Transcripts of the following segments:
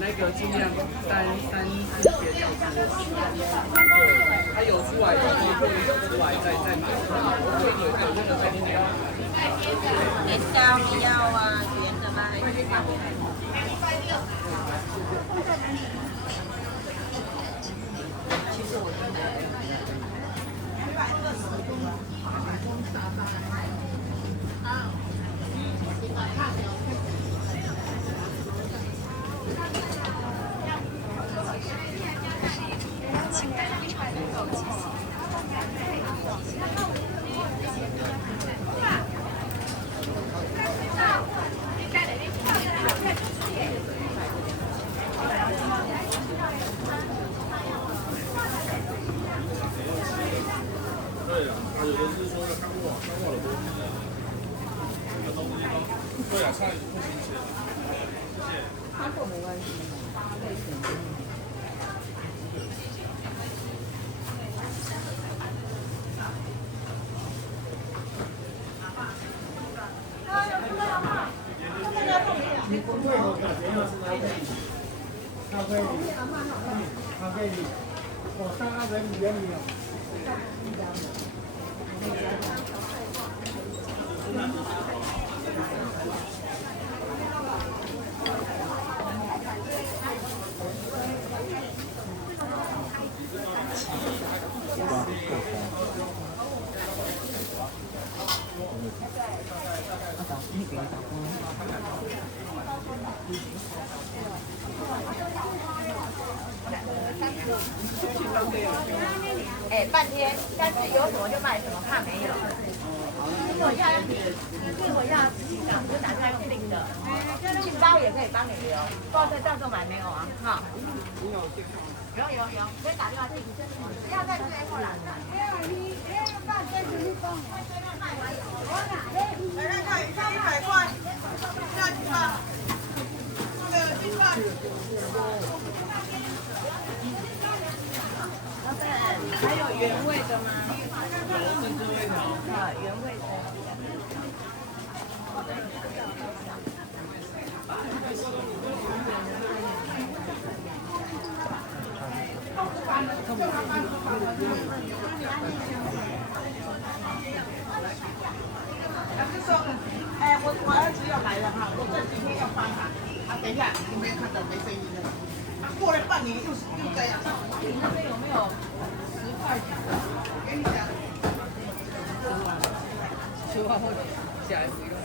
那个尽量3-4天就是，对，它有出来的，有出来再买。有那个餐厅的。年糕你要啊，圆的吗？还是方的？其实我真的。对啊，有的是说要看过的东西，这个东西都对啊，菜不新鲜。谢谢。看过没关系，可以选。咖啡里，我上2人里面有。哎，半天，但是有什么就卖什么，怕没有。如果要自己讲，就打算用订的。订包也可以帮你留，报社到时候买没有啊？哈。有，可以打电话订。不要再追过来了。100块，下几块？这个金块。还有原味的吗？啊，原味的。就说，哎，我儿子要来了哈，我这几天要发他。啊，等一下，你没有看到没声音了。啊，过了半年又这样。你那边有没有10块钱？给你讲。10万或者下来不用。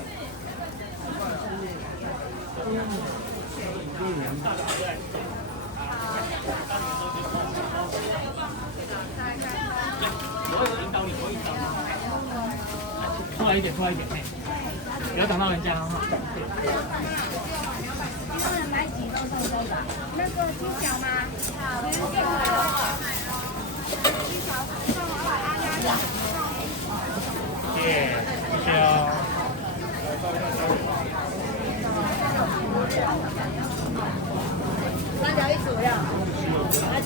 出来一点，不要挡到人家哈。买几包豆豆的？那个鸡脚吗？鸡脚送我阿丫。谢谢哦。3条1组要，来940。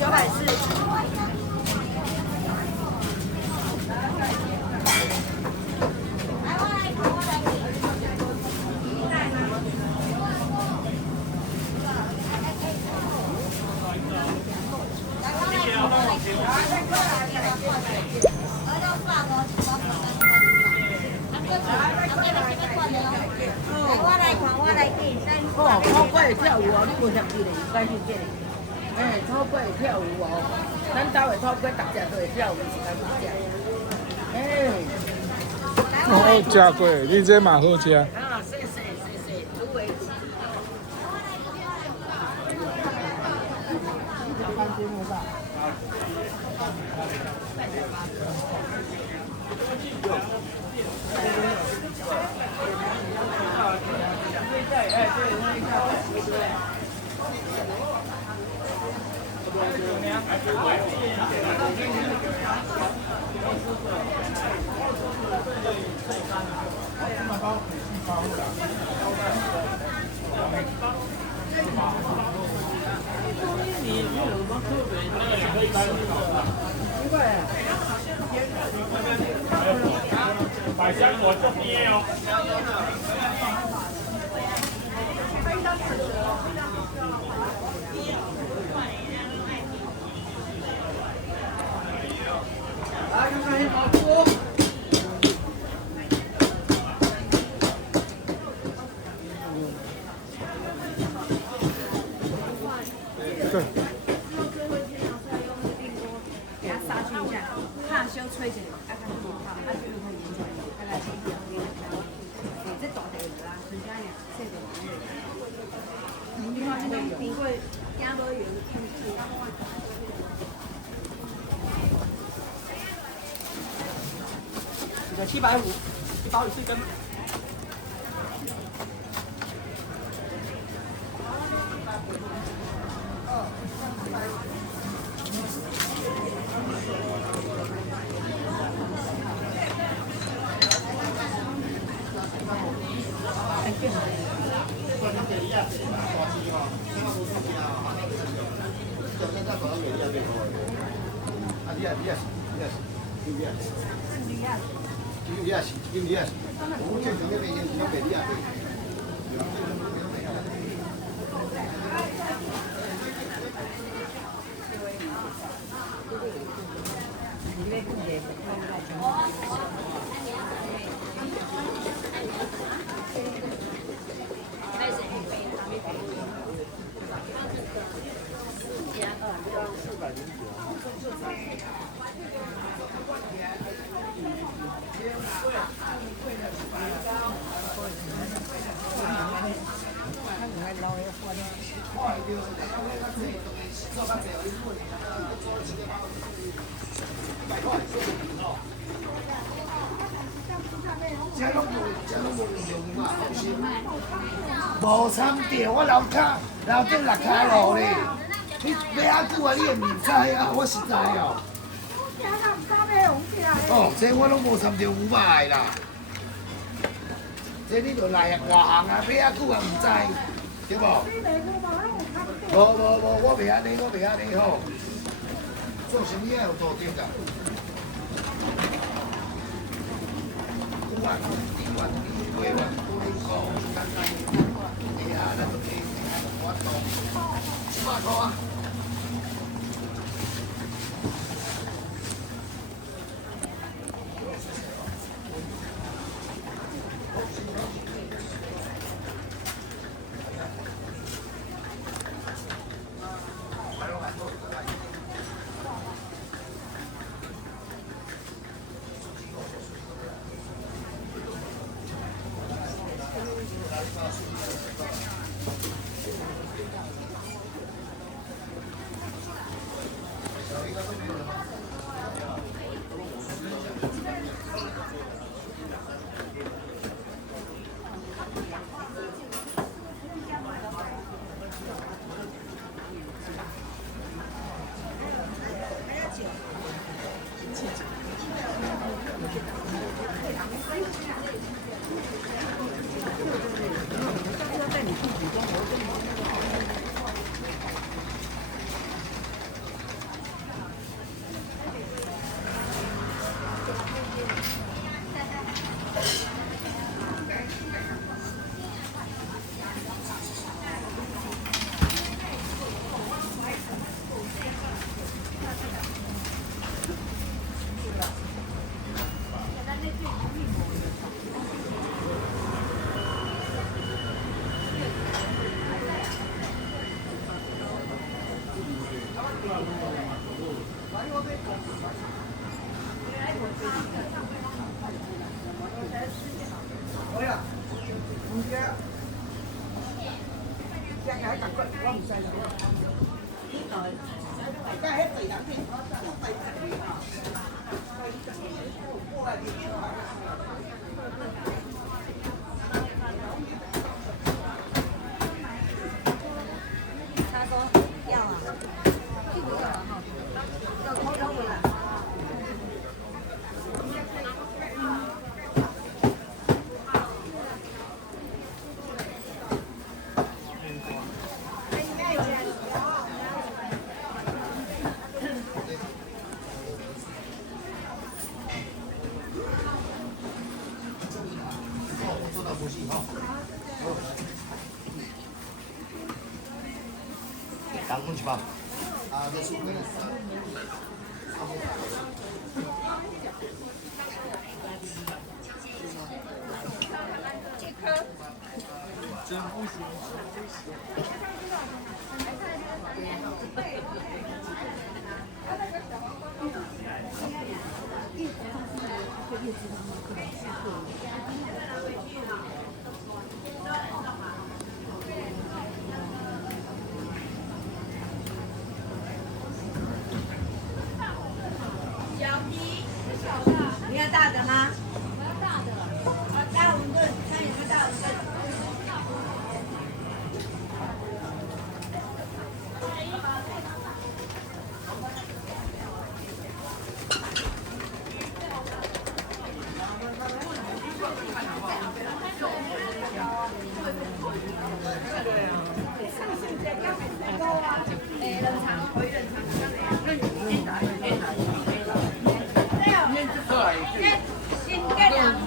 哦，超贵跳舞哦，你无想记咧，该是这个。哎，超贵跳舞哦，咱兜的超贵，大家都会跳舞，是干物件。哎。好加贵，你这嘛好吃。啊，谢，芦苇。百香果这边哦。对。最后一天拿出来用那个电锅给它杀菌一下，怕烧吹起来，啊，看不好，啊，就会影响，大概是这样子。这大地啦，人家呀，细地方的。你看这种苹果，惊无用，这个750，一包4根。无参掉，我楼顶6卡路咧。你要遐久啊？你也唔知啊？我实在哦。哦，这我拢无参到500啦。这你就来外行啊，买遐久啊唔知，对无？无，我袂安尼吼。做生意要有道德噶。5万、2万、8万、9万、哎呀，那都给我700块啊。当空气吧。啊，这是可以。真不行，你要大的吗？我要大的。大馄饨，看有没有大馄饨。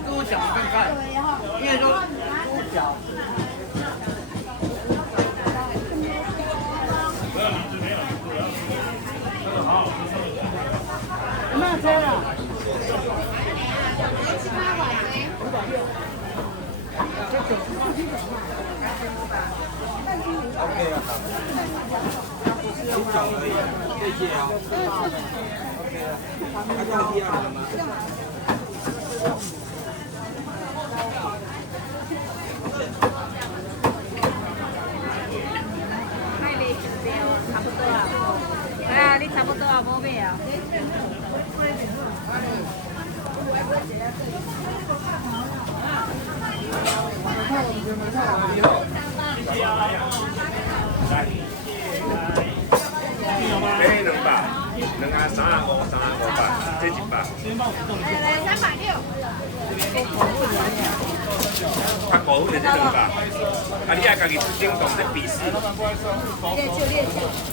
猪脚看看，因为说猪脚。那车啊，OK 啊，猪脚而已，谢谢啊。OK 了，他叫第二个吗？差不多啊。哎呀，你差不多啊，无买啊。哎，200，2啊350，350，这100。先帮我动一下。 他狗的这200，啊，你爱家己出叮当这比试，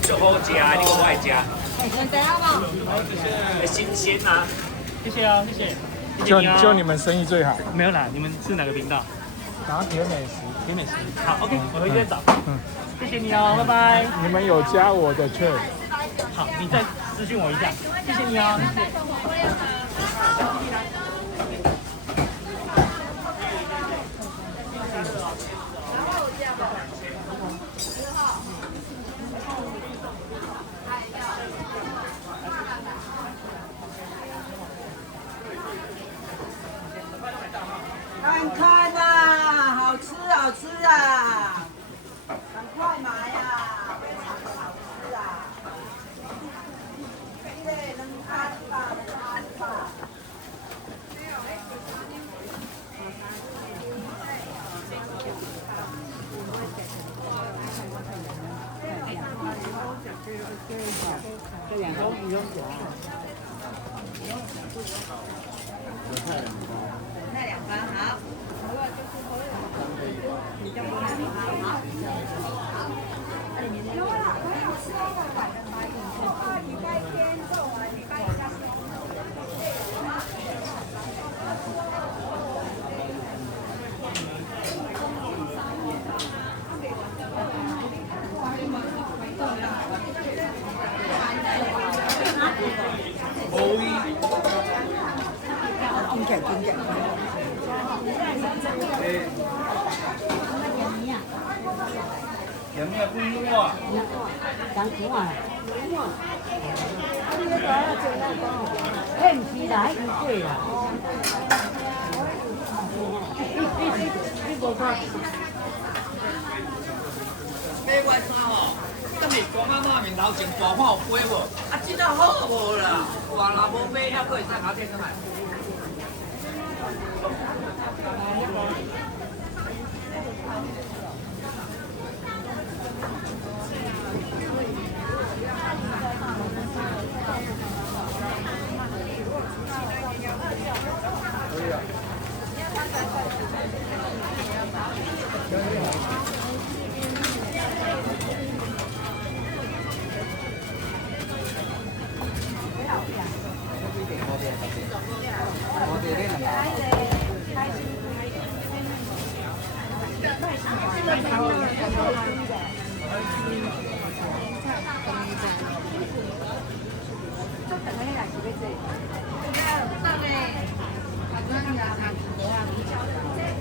就好食，你我爱食。新鲜啊！谢谢啊，谢谢。就你们生意最好。没有啦，你们是哪个频道？拿铁美食，甜美食。好 ，OK，我回去再找。谢谢你哦，拜拜。你们有加我的券？好，你再私讯我一下。谢谢你哦。看看啦，好吃好吃啊！赶快买呀，非常的好吃啊！对，200。这2包不用夹。那2包好。有没有不一样？当苦啊！迄唔是啦，迄贵贵啦。你无看？买外衫吼，等下光仔满面头前大看有飞无？啊，真啊好无啦！哇，若无买，还佫会使拿电上来。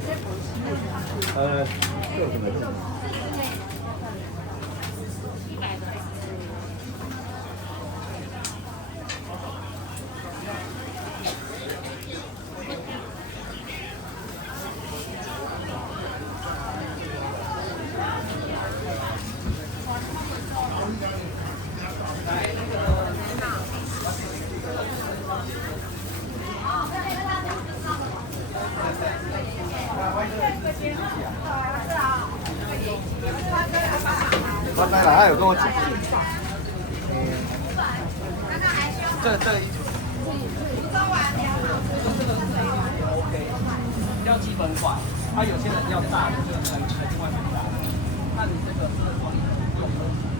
这有什么？他来了，他有跟我解释。这个要基本款，有些人要大的，这个可以另外买大。那你这个是用的。